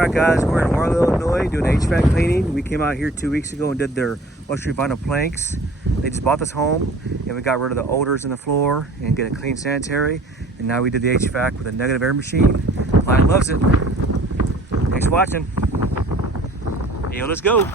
Alright guys, we're in Waterloo, Illinois doing HVAC cleaning. We came out here 2 weeks ago and did their luxury vinyl planks. They just bought this home and we got rid of the odors in the floor and get a clean sanitary. And now we did the HVAC with a negative air machine. Client loves it. Thanks for watching. Hey, yo, let's go.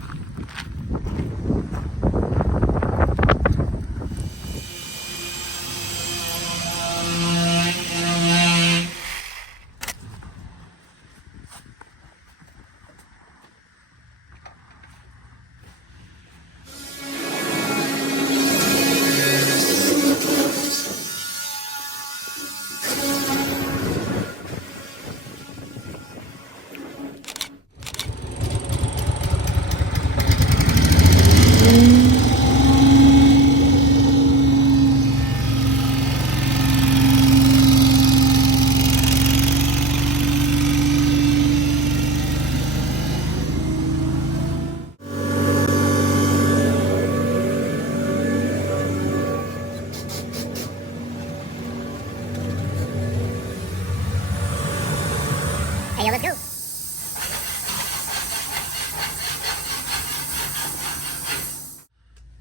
Hey, yo, let's go.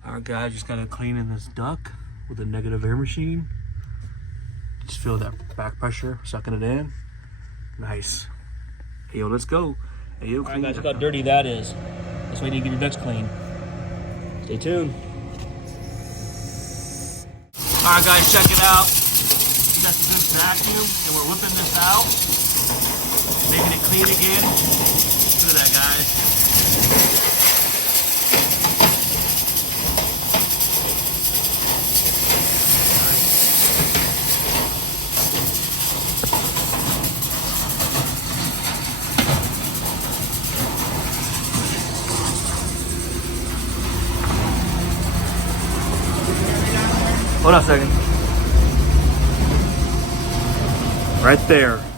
Alright guys, just got to clean in this duct with a negative air machine. Just feel that back pressure sucking it in. Nice. Hey, yo, let's go. Hey, yo, Alright guys, look how dirty that is. That's why you need to get your ducts clean. Stay tuned. Alright guys, check it out. We got the good vacuum and we're whipping this out. Making it clean again. Look at that, guys. Hold on a second. Right there.